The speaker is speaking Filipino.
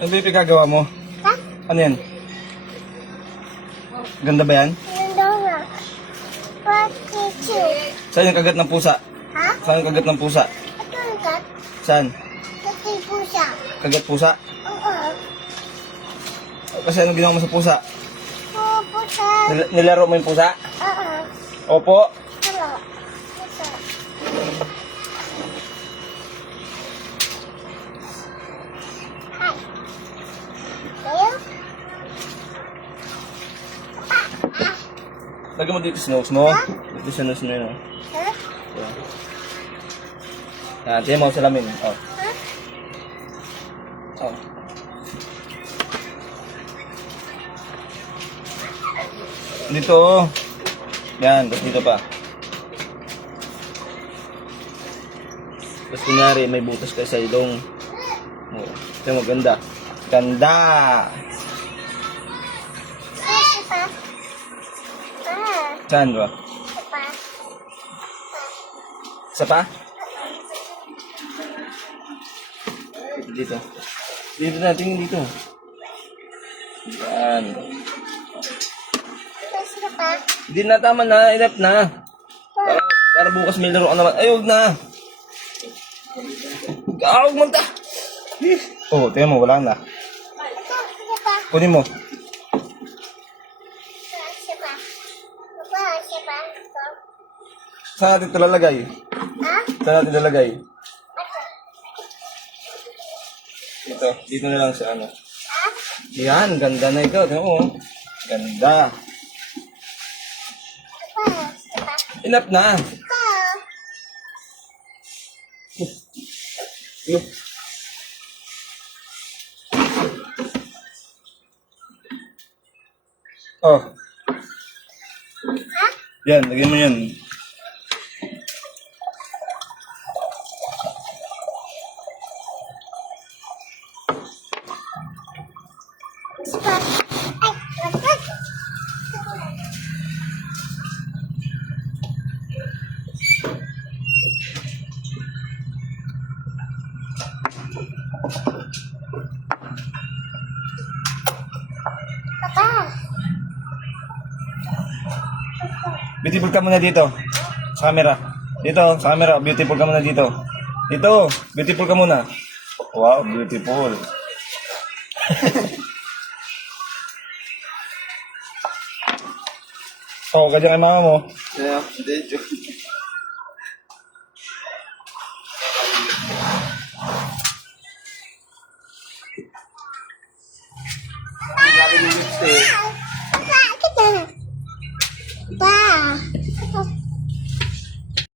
Ano ba yung pinagagawa mo? Ha? Ano yan? Ganda ba yan? Ganda nga. Bakit? Saan yung kagat ng pusa? Ha? Saan yung kagat ng pusa? Ito ang kat. Saan? Kasi pusa. Kagat pusa? Oo. Kasi ano ginawa mo sa pusa? Oo, pusa. Nilaro mo yung pusa? Oo. Opo. Hello. Pusa. Hi. Kayo? Lagyan mo dito sa nose mo. Dito sa nose mo yun. Ha? Yan, tingnan mo sa lamin. Oh. Ha? Oh. Dito. Oh. Yan, tapos dito pa. Tapos kunyari, may butas kayo sa ilong. Oh. Tingnan mo, ganda. Ganda! Isa pa. Saan ba? Isa pa. Isa pa? Dito. Dito na, tingin dito. Yan. Isa pa. Hindi na, tama na. Enough na. Para bukas may laro ka naman. Ay, huwag na. Huwag manta. Oh, tingnan mo, wala na. Ito, isa pa. Kunin mo. Isa pa. Papa, isa pa. Ito. Saan natin ito lalagay? Ha? Saan natin lalagay? Ito. Dito. Dito na lang sa ano. Ha? Yan, ganda na ikaw. Tingnan mo. Ganda. Papa, isa pa. Enough na. Ito. Look. Oh. Ha? Yan, lagyan mo yan. Isa pa. Ay, wag. Papa. Beautiful ka muna dito. Sa camera. Dito, sa camera. Beautiful ka muna dito. Dito, beautiful ka muna. Wow, beautiful. Oh, ka dyan kay mama mo. Yeah, hindi, joke. Papa, kita. Pa.